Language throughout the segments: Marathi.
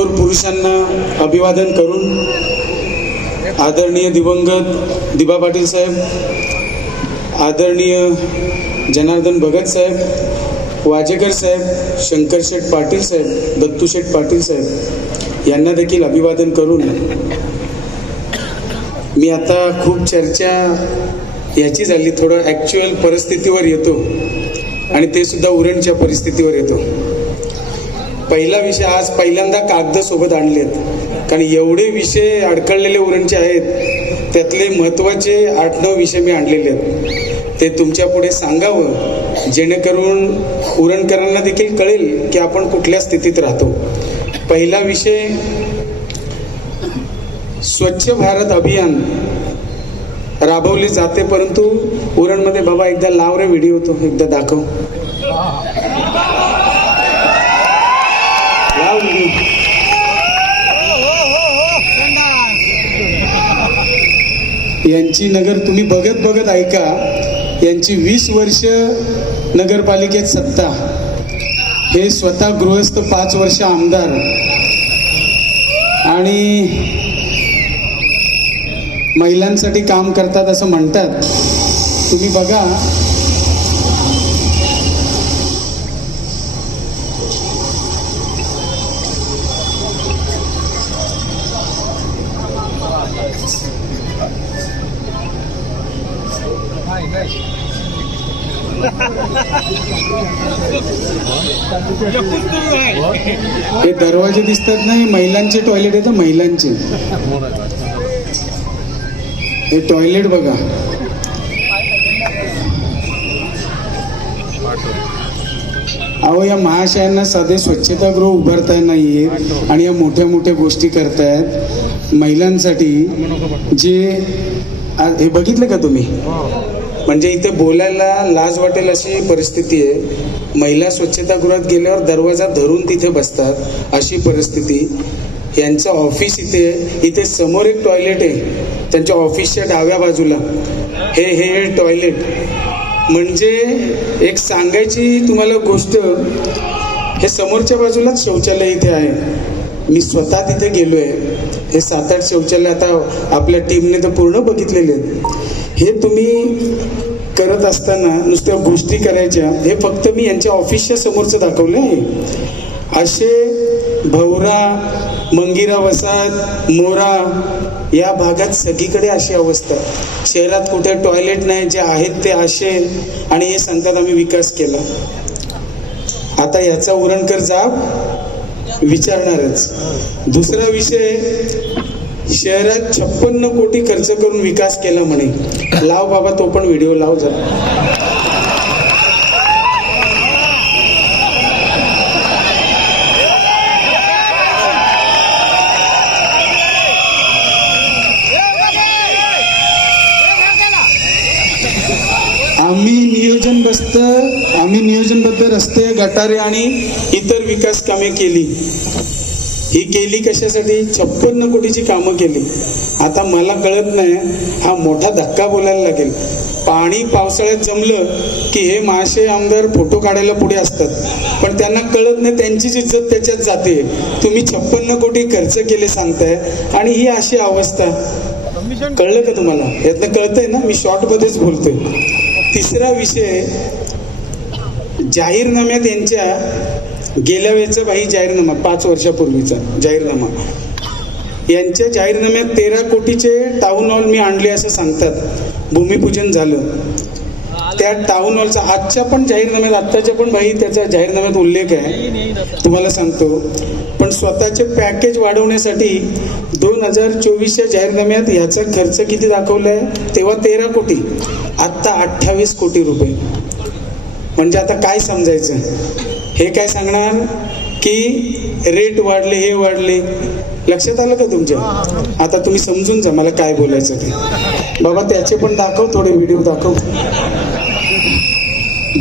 थोर पुरुषांना अभिवादन करून आदरणीय दिवंगत दिबा पाटील साहेब आदरणीय जनार्दन भगत साहेब वाजेकर साहेब शंकर शेठ पाटील साहेब दत्तूशेठ पाटील साहेब यांना देखील अभिवादन करून मी आता खूप चर्चा याची झाली. थोडं ॲक्च्युअल परिस्थितीवर येतो आणि ते सुद्धा उरणच्या परिस्थितीवर येतो. पहिला विषय आज पहिल्यांदा कागद सोबत आणलेत. कारण एवढे विषय अडकळलेले उरणचे आहेत त्यातले महत्त्वाचे आठ नऊ विषय मी आणलेले आहेत. ते तुमच्यापुढे सांगावं जेणेकरून उरणकरांना देखील कळेल की आपण कुठल्या स्थितीत राहतो. पहिला विषय स्वच्छ भारत अभियान राबवले जाते परंतु उरणमध्ये बाबा एकदा लाव रे व्हिडिओ तो एकदा दाखव. यांची नगर तुम्ही बघत बघत ऐका. यांची वीस वर्ष नगरपालिकेत सत्ता. हे स्वतः गृहस्थ पाच वर्ष आमदार. आणि महिलांसाठी काम करतात असं म्हणतात. तुम्ही बघा. हे दरवाजे दिसतात नाही महिलांचे टॉयलेट आहे तर महिलांचे. हे टॉयलेट बघा. अहो या महाशयांना साधे स्वच्छतागृह उभारता नाही आणि या मोठ्या मोठ्या गोष्टी करतायत. महिलांसाठी जे हे बघितलं का तुम्ही? म्हणजे इथे बोलायला लाज वाटेल अशी परिस्थिती आहे. महिला स्वच्छतागृहात गेल्यावर दरवाजा धरून तिथे बसतात अशी परिस्थिती. यांचं ऑफिस इथे इथे समोर एक टॉयलेट आहे. त्यांच्या ऑफिसच्या डाव्या बाजूला. हे हे टॉयलेट म्हणजे एक सांगायची तुम्हाला गोष्ट हे समोरच्या बाजूलाच शौचालय इथे आहे. मी स्वतः तिथे गेलो आहे हे सात आठ शौचालय आता आपल्या टीमने तर पूर्ण बघितलेले आहेत. हे तुम्ही करत असताना नुसत्या गोष्टी करायच्या हे फक्त मी यांच्या ऑफिसच्या समोरचं दाखवलं आहे. असे भवरा मंगिरा वसाहत मोरा या भागात सगळीकडे अशी अवस्था. शहरात कुठे टॉयलेट नाही जे आहेत ते असे आणि हे सांगतात आम्ही विकास केला. आता याचा उरणकर जाब विचारणारच. दुसरा विषय शहरात छप्पन्न कोटी खर्च करून विकास केला म्हणे. लाव बाबा तो पण व्हिडिओ लाव जरा. आम्ही नियोजनबद्ध आम्ही नियोजनबद्ध रस्ते गटारे आणि इतर विकास कामे केली. ही केली कशासाठी? छप्पन्न कोटीची कामं केली. आता मला कळत नाही हा मोठा धक्का बोलायला लागेल. पाणी पावसाळ्यात जमलं की हे महाशय आमदार फोटो काढायला पुढे असतात. पण त्यांना कळत नाही त्यांचीच इज्जत त्याच्यात जाते. तुम्ही छप्पन्न कोटी खर्च केले सांगताय आणि ही अशी अवस्था. कळलं का तुम्हाला? यातनं कळतंय ना? मी शॉर्टमध्येच बोलतोय. तिसरा विषय जाहीरनाम्यात यांच्या गेल्या वेळेचा काही जाहीरनामा पाच वर्षापूर्वीचा जाहीरनामा. यांच्या जाहीरनाम्यात तेरा कोटीचे टाऊन हॉल मी आणले असं सांगतात. भूमिपूजन झालं. त्या टाऊन हॉलचा आजच्या पण जाहीरनाम्यात आत्ताच्या पण भाई त्याचा जाहीरनाम्यात उल्लेख आहे. तुम्हाला सांगतो. पण स्वतःचे पॅकेज वाढवण्यासाठी दोन हजार चोवीसच्या जाहीरनाम्यात ह्याचा खर्च किती दाखवलाय? तेव्हा तेरा कोटी. आत्ता अठ्ठावीस कोटी रुपये. म्हणजे आता काय समजायचं? हे काय सांगणार की रेट वाढले हे वाढले. लक्षात आलं का तुमच्या? आता तुम्ही समजून जा मला काय बोलायचं ते. बाबा त्याचे पण दाखव थोडे व्हिडिओ दाखव.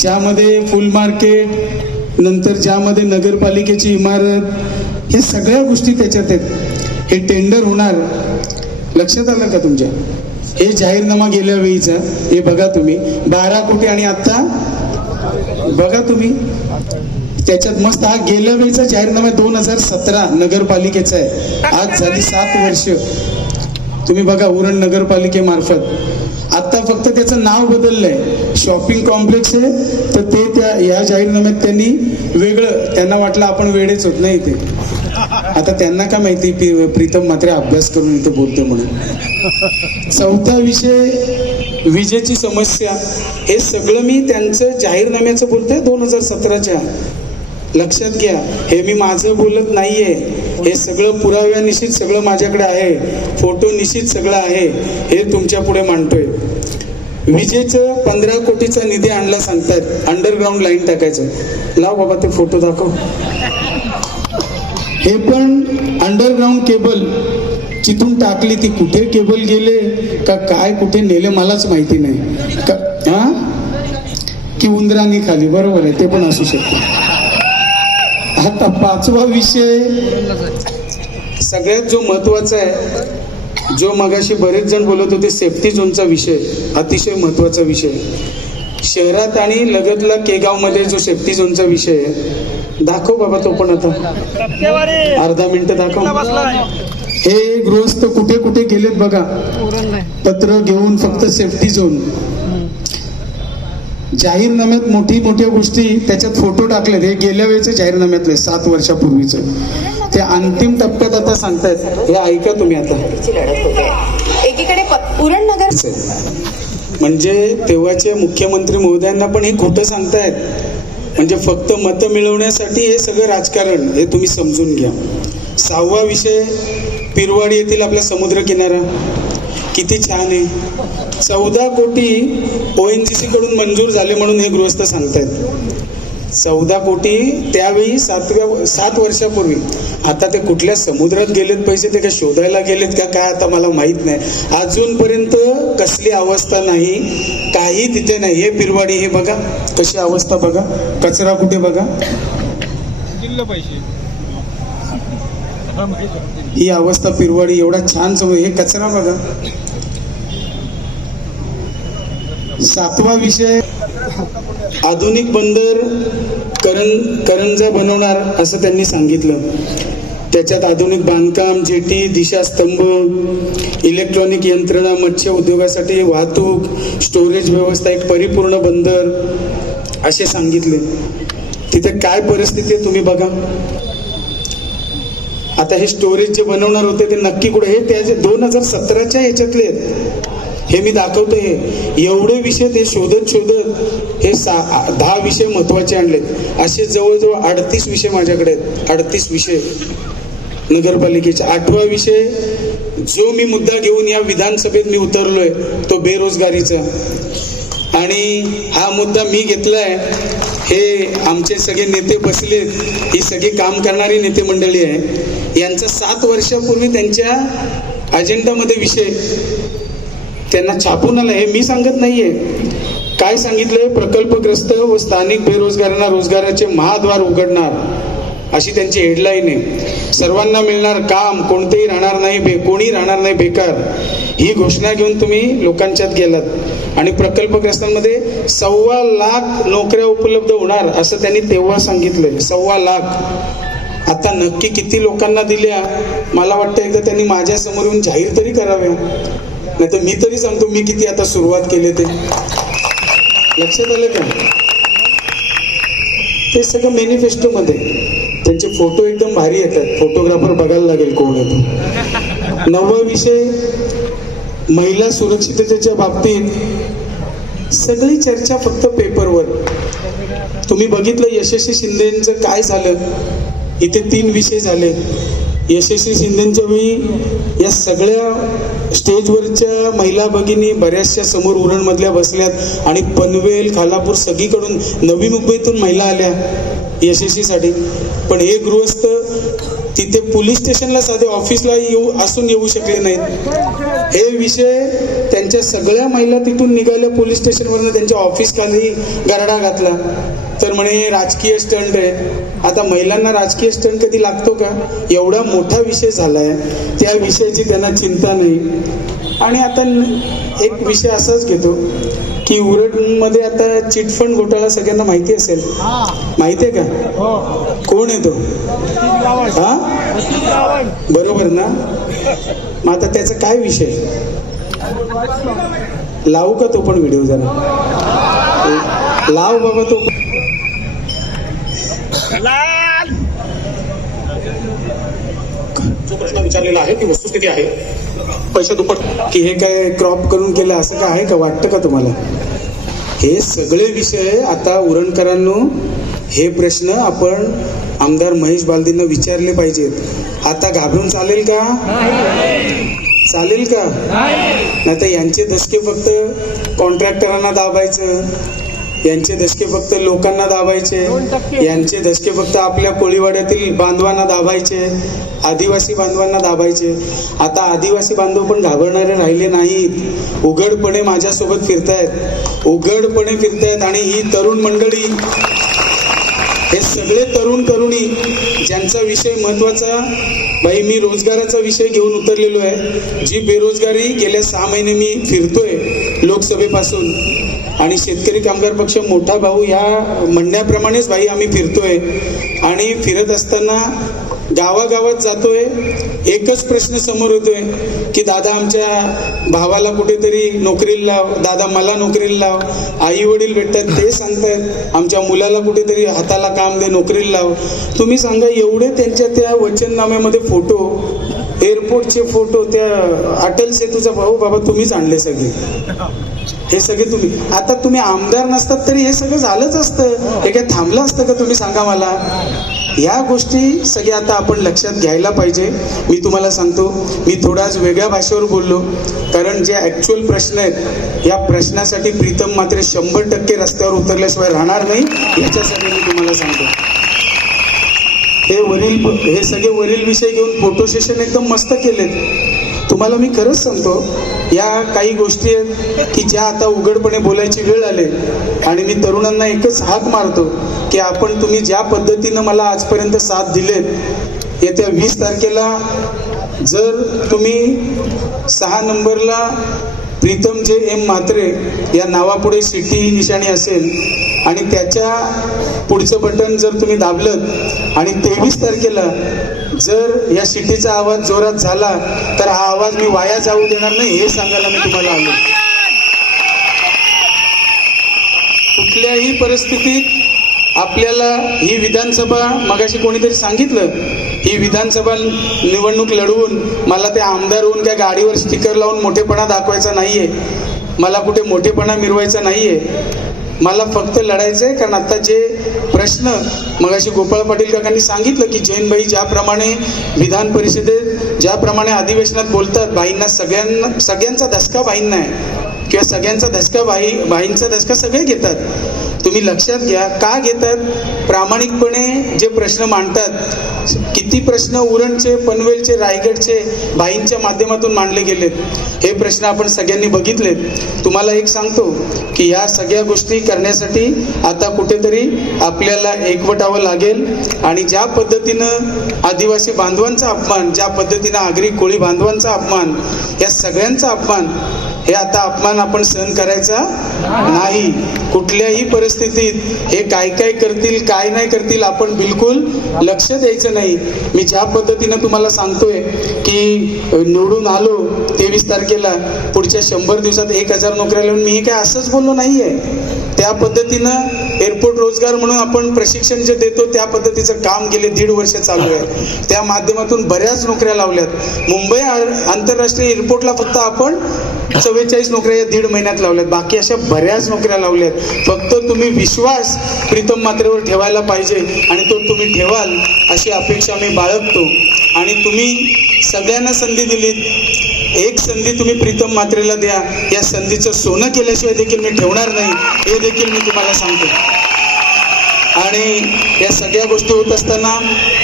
ज्यामध्ये फुल मार्केट नंतर ज्यामध्ये नगरपालिकेची इमारत हे सगळ्या गोष्टी त्याच्यात आहेत. हे टेंडर होणार. लक्षात आलं का तुमच्या? हे जाहीरनामा गेल्या वेळीचा. हे बघा तुम्ही. बारा कोटी आणि आत्ता? बघा तुम्ही. त्याच्यात मस्त हा गेल्या वेळेचा जाहीरनामा दोन हजार सतरा नगरपालिकेचा आहे. आज झाली सात वर्ष. तुम्ही बघा उरण नगरपालिकेमार्फत आता फक्त त्याचं नाव बदललंय. शॉपिंग कॉम्प्लेक्स आहे तर ते त्या या जाहीरनाम्यात त्यांनी वेगळं त्यांना वाटलं आपण वेळेच होत नाही ते आता त्यांना काय माहिती? प्रीतम मात्र अभ्यास करून इथं बोलते म्हणून. चौथा विषय विजेची समस्या. हे सगळं मी त्यांचं जाहीरनाम्याचं बोलतोय दोन हजार सतराच्या. लक्षात घ्या हे मी माझं बोलत नाहीये. हे सगळं पुराव्यानिश्चित सगळं माझ्याकडे आहे. फोटो निश्चित सगळं आहे. हे तुमच्यापुढे मांडतोय. विजेचं पंधरा कोटीचा निधी आणला सांगतायत. अंडरग्राऊंड लाईन टाकायचं. लाव बाबा ते फोटो दाखव. हे पण अंडरग्राऊंड केबल जिथून टाकली ती. कुठे केबल गेले? का काय कुठे नेले? मलाच माहिती नाही. का हा? की उंदरांनी खाली. बरोबर आहे. ते पण असू शकतं. आता पाचवा विषय सगळ्यात जो महत्त्वाचा आहे जो मगाशी बरेच जण बोलत होते सेफ्टी झोनचा विषय अतिशय महत्त्वाचा विषय. शहरात आणि लगतला केगावमध्ये जो सेफ्टी झोनचा विषय आहे दाखव बाबा तो पण आता. अर्धा मिनिट दाखव. हे गृहस्थ कुठे कुठे गेलेत बघा. पत्र घेऊन फक्त सेफ्टी झोन जाहीरनाम्यात मोठी मोठ्या गोष्टी त्याच्यात फोटो टाकलेत. हे गेल्या वेळेचे जाहीरनाम्यातले सात वर्षापूर्वीचं. ते अंतिम टप्प्यात आता सांगतायत. हे ऐका तुम्ही आता. एकीकडे प- उरण नगर म्हणजे तेव्हाचे मुख्यमंत्री महोदयांना पण हे खोटं सांगतायत. म्हणजे फक्त मतं मिळवण्यासाठी हे सगळं राजकारण हे तुम्ही समजून घ्या. सहावा विषय पिरवाडी येथील आपला समुद्र किनारा किती छान आहे. चौदा कोटी ओ एन जी सी कडून मंजूर झाले म्हणून हे गृहस्थ सांगतायत. चौदा कोटी त्यावेळी सातव्या सात वर्षापूर्वी. आता ते कुठल्या समुद्रात गेलेत पैसे ते काय शोधायला गेलेत का काय आता मला माहीत नाही. अजूनपर्यंत कसली अवस्था नाही काही तिथे नाही. हे पिरवाडी हे बघा. कशी अवस्था बघा. कचरा कुठे बघा. दिलं पैसे. ही अवस्था पिरवाडी एवढा छान समज हे कचरा बघा. सातवा विषय आधुनिक बंदर करं करंजा बनवणार असं त्यांनी सांगितलं. त्याच्यात आधुनिक बांधकाम जेटी दिशास्तंभ इलेक्ट्रॉनिक यंत्रणा मत्स्य उद्योगासाठी वाहतूक स्टोरेज व्यवस्था एक परिपूर्ण बंदर असे सांगितले. तिथे काय परिस्थिती आहे तुम्ही बघा. आता हे स्टोरेज जे बनवणार होते ते नक्की कुठे? हे त्या दोन हजार सतराच्या ह्याच्यातले आहेत. हे मी दाखवतो हे. एवढे विषय ते शोधत शोधत हे सा दहा विषय महत्त्वाचे आणलेत. असे जवळजवळ अडतीस विषय माझ्याकडे आहेत. अडतीस विषय. नगरपालिकेचे. आठवा विषय जो मी मुद्दा घेऊन या विधानसभेत मी उतरलोय तो बेरोजगारीचा. आणि हा मुद्दा मी घेतलाय. हे आमचे सगळे नेते बसलेत. ही सगळी काम करणारी नेते मंडळी आहे. यांचा सात वर्षापूर्वी त्यांच्या अजेंडामध्ये विषय. त्यांना छापून आला. हे मी सांगत नाहीये. काय सांगितलंय? प्रकल्पग्रस्त व स्थानिक बेरोजगारांना रोजगाराचे महाद्वार उघडणार अशी त्यांची हेडलाईन आहे. सर्वांना मिळणार काम. कोणतेही राहणार नाही बे कोणी राहणार नाही बेकार. ही घोषणा घेऊन तुम्ही लोकांच्यात गेलात. आणि प्रकल्पग्रस्तांमध्ये सव्वा लाख नोकऱ्या उपलब्ध होणार असं त्यांनी तेव्हा सांगितलंय. सव्वा लाख. आता नक्की किती लोकांना दिल्या मला वाटतं एकदा त्यांनी माझ्यासमोर येऊन जाहीर तरी कराव्या हो. नाही तर मी तरी सांगतो मी किती आता सुरुवात केली ते. लक्षात आलं का? ते सगळं मॅनिफेस्टो मध्ये त्यांचे फोटो एकदम भारी येतात. फोटोग्राफर बघायला लागेल कोण येतो नववा विषय महिला सुरक्षिततेच्या बाबतीत सगळी चर्चा फक्त पेपरवर तुम्ही बघितलं यशस्वी शिंदेचं काय झालं? इथे तीन विषय झाले यशस्वी शिंदेच्या वेळी या सगळ्या स्टेजवरच्या महिला भगिनी बऱ्याचशा समोर उरणमधल्या बसल्यात आणि पनवेल खालापूर सगळीकडून नवी मुंबईतून महिला आल्या यशस्वीसाठी. पण हे गृहस्थ तिथे पोलीस स्टेशनला साधे ऑफिसला येऊ असून येऊ शकले नाहीत. हे विषय त्यांच्या सगळ्या महिला तिथून निघाल्या पोलीस स्टेशनवरनं त्यांच्या ऑफिस खाली गरडा घातला. तर म्हणे राजकीय स्टंट आहे. आता महिलांना राजकीय स्टंट कधी लागतो का? एवढा मोठा विषय झालाय. त्या विषयाची त्यांना चिंता नाही. आणि आता एक विषय असाच घेतो की उरणमध्ये आता चिटफंड घोटाळा सगळ्यांना माहिती असेल. माहिती आहे का? कोण आहे तो? हा? बरोबर ना? मग आता त्याचा काय विषय? लावू का तो पण व्हिडिओ जरा? लाव बाबा तो. जो प्रश्न विचारलेला आहे ती वस्तुस्थिती आहे. पैसे दुप्पट. की हे काय क्रॉप करून केलं असं काय आहे का? वाटतं का तुम्हाला? हे सगळे विषय आता उरणकरांनो हे प्रश्न आपण आमदार महेश बालदींना विचारले पाहिजेत. आता घाबरून चालेल का? चालेल का? नाही. तर यांचे धसके फक्त कॉन्ट्रॅक्टरांना दाबायचं. यांचे धसके फक्त लोकांना दाबायचे. यांचे धसके फक्त आपल्या कोळीवाड्यातील बांधवांना दाबायचे. आदिवासी बांधवांना दाबायचे. आता आदिवासी बांधव पण घाबरणारे राहिले नाहीत. उघडपणे माझ्यासोबत फिरतायत. उघडपणे फिरतायत आणि ही तरुण मंडळी हे सगळे तरुण तरुणी ज्यांचा विषय महत्त्वाचा बाई मी रोजगाराचा विषय घेऊन उतरलेलो आहे. जी बेरोजगारी गेल्या सहा महिने मी फिरतोय लोकसभेपासून. आणि शेतकरी कामगार पक्ष मोठा भाऊ या म्हणण्याप्रमाणेच भाई आम्ही फिरतोय. आणि फिरत असताना गावागावात जातोय. एकच प्रश्न समोर येतोय की दादा आमच्या भावाला कुठेतरी नोकरीला लाव दादा मला नोकरीला लाव आई वडील भेटतात ते सांगतायत आमच्या मुलाला कुठेतरी हाताला काम दे नोकरीला लाव. तुम्ही सांगा एवढे त्यांच्या त्या वचननाम्यामध्ये फोटो एअरपोर्टचे फोटो त्या अटल सेतूचा भाऊ बाबा तुम्हीच आणले सगळे. हे सगळे तुम्ही. आता तुम्ही आमदार नसतात तरी हे सगळं झालंच असतं. हे काय थांबलं असतं का तुम्ही सांगा मला? या गोष्टी सगळ्या आता आपण लक्षात घ्यायला पाहिजे. मी तुम्हाला सांगतो मी थोडाच वेगळ्या भाषेवर बोललो. कारण जे ॲक्च्युअल प्रश्न आहेत या प्रश्नासाठी प्रीतम मात्र शंभर टक्के रस्त्यावर उतरल्याशिवाय राहणार नाही. याच्यासाठी मी तुम्हाला सांगतो. हे वरील हे सगळे वरील विषय घेऊन फोटो सेशन एकदम मस्त केलेत. तुम्हाला मी खरंच सांगतो या काही गोष्टी आहेत की ज्या आता उघडपणे बोलायची वेळ आले आणि मी तरुणांना एकच हाक मारतो की आपण तुम्ही ज्या पद्धतीनं मला आजपर्यंत साथ दिलेत येत्या वीस तारखेला जर तुम्ही सहा नंबरला प्रीतम जे एम म्हात्रे या नावापुढे सिटी निशाणी असेल आणि त्याच्या पुढचं बटन जर तुम्ही दाबलं आणि तेवीस तारखेला जर या शिटीचा आवाज जोरात झाला तर हा आवाज मी वाया जाऊ देणार नाही हे सांगायला मी तुम्हाला आलो. कुठल्याही परिस्थितीत आपल्याला ही विधानसभा मगाशी कोणीतरी सांगितलं ही विधानसभा निवडणूक लढवून मला ते आमदार होऊन त्या गाडीवर स्टिकर लावून मोठेपणा दाखवायचा नाहीये मला कुठे मोठेपणा मिरवायचा नाहीये मला फक्त लढायचं आहे कारण आता जे प्रश्न मगाशी गोपाळ पाटील काकांनी सांगितलं की जैनबाई ज्याप्रमाणे विधान परिषदेत ज्याप्रमाणे अधिवेशनात बोलतात बाईंना सगळ्यांना सगळ्यांचा धसका बाईंना आहे. किंवा सगळ्यांचा धसका बाई बाईंचा धसका सगळे घेतात. तुम्ही लक्षात घ्या का घेतात? प्रामाणिकपणे जे प्रश्न मांडतात किती प्रश्न उरणचे पनवेलचे रायगडचे भाईंच्या माध्यमातून मांडले गेलेत हे प्रश्न आपण सगळ्यांनी बघितलेत. तुम्हाला एक सांगतो की या सगळ्या गोष्टी करण्यासाठी आता कुठेतरी आपल्याला एकवटावं लागेल आणि ज्या पद्धतीनं आदिवासी बांधवांचा अपमान ज्या पद्धतीनं आगरी कोळी बांधवांचा अपमान या सगळ्यांचा अपमान हे आता अपमान आपण सहन करायचा नाही. कुठल्याही परिस्थितीत हे काय काय करतील काय नाही करतील आपण बिलकुल लक्ष द्यायचं नाही. मी ज्या पद्धतीनं तुम्हाला सांगतोय की निवडून आलो तेवीस तारखेला पुढच्या शंभर दिवसात एक हजार नोकऱ्या लावून मी हे काय असंच बोललो नाहीये. त्या पद्धतीनं एअरपोर्ट रोजगार म्हणून आपण प्रशिक्षण जे देतो त्या पद्धतीचं काम गेले दीड वर्ष चालू आहे. त्या माध्यमातून बऱ्याच नोकऱ्या लावल्यात. मुंबई आंतरराष्ट्रीय एअरपोर्टला फक्त आपण चव्वेचाळीस नोकऱ्या या दीड महिन्यात लावल्यात. बाकी अशा बऱ्याच नोकऱ्या लावल्यात. फक्त तुम्ही विश्वास प्रीतम मात्रेवर ठेवायला पाहिजे आणि तो तुम्ही ठेवाल अशी अपेक्षा मी बाळगतो. आणि तुम्ही सगळ्यांना संधी दिलीत. एक संधी तुम्ही प्रीतम मात्रेला द्या. या संधीचं सोनं केल्याशिवाय देखील मी ठेवणार नाही हे देखील मी तुम्हाला सांगतो. आणि या सगळ्या गोष्टी होत असताना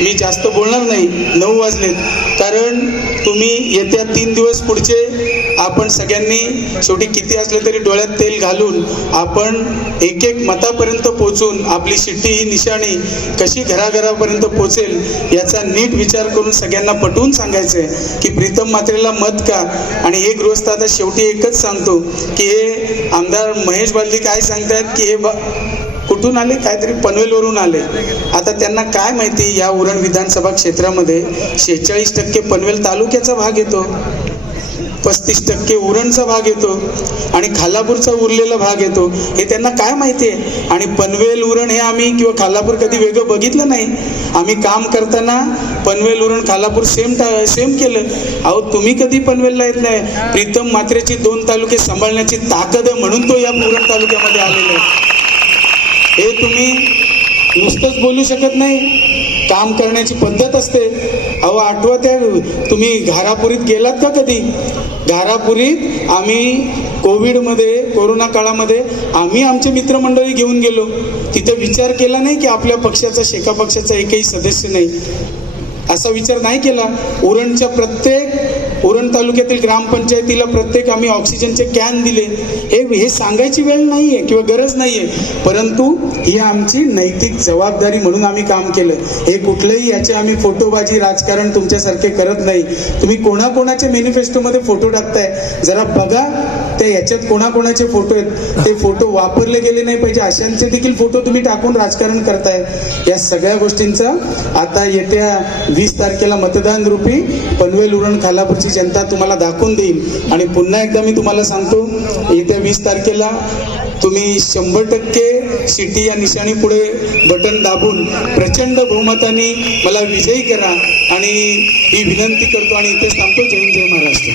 मी जास्त बोलणार नाही नऊ वाजलेत. कारण तुम्ही येत्या तीन दिवस पुढचे आपण सगळ्यांनी शेवटी किती असले तरी डोळ्यात तेल घालून आपण एक एक मतापर्यंत पोचून आपली शिट्टी ही निशाणी कशी घराघरापर्यंत पोचेल याचा नीट विचार करून सगळ्यांना पटवून सांगायचं आहे की प्रीतम मात्रेला मत का? आणि हे गृहस्थ आता शेवटी एकच सांगतो की हे आमदार महेश बालजी काय सांगतायत की हे बा कुठून आले? काहीतरी पनवेलवरून आले. आता त्यांना काय माहिती? या उरण विधानसभा क्षेत्रामध्ये शेहेचाळीस टक्के पनवेल तालुक्याचा भाग येतो. पस्तीस टक्के उरणचा भाग येतो आणि खालापूरचा उरलेला भाग येतो. हे त्यांना काय माहिती आहे? आणि पनवेल उरण हे आम्ही किंवा खालापूर कधी वेगळं बघितलं नाही. आम्ही काम करताना पनवेल उरण खालापूर सेम सेम केलं. अहो तुम्ही कधी पनवेलला येत नाही? प्रीतम मात्रेची दोन तालुके सांभाळण्याची ताकद आहे म्हणून तो या उरण तालुक्यामध्ये आलेला आहे. हे तुम्ही नुसतंच बोलू शकत नाही. काम करण्याची पद्धत असते. अहो आठवा त्या तुम्ही घारापुरीत गेलात का कधी? घारापुरीत आम्ही कोविडमध्ये कोरोना काळामध्ये आम्ही आमचे मित्रमंडळी घेऊन गेलो. तिथे विचार केला नाही की आपल्या पक्षाचा शेका पक्षाचा एकही सदस्य नाही. असा विचार नाही केला. उरणच्या प्रत्येक उरण तालुक्यातील ग्रामपंचायतीला प्रत्येक आम्ही ऑक्सिजनचे कॅन दिले. हे हे सांगायची वेळ नाही आहे किंवा गरज नाही आहे परंतु ही आमची नैतिक जबाबदारी म्हणून आम्ही काम केलं. हे कुठलंही याचे आम्ही फोटोबाजी राजकारण तुमच्यासारखे करत नाही. तुम्ही कोणाकोणाचे मेनिफेस्टोमध्ये फोटो टाकताय? जरा बघा त्या याच्यात कोणाकोणाचे फोटो आहेत? ते फोटो वापरले गेले नाही पाहिजे. अशांचे देखील फोटो तुम्ही टाकून राजकारण करताय. या सगळ्या गोष्टींचा आता येत्या वीस तारखेला मतदान रूपी पनवेल उरण खालापूरची जनता तुम्हाला दाखवून देईल. आणि पुन्हा एकदा मी तुम्हाला सांगतो येत्या वीस तारखेला तुम्ही शंभर टक्के सिटी या निशाणी पुढे बटन दाबून प्रचंड बहुमताने मला विजयी करा आणि ही विनंती करतो आणि इथेच थांबतो. जय जय महाराष्ट्र.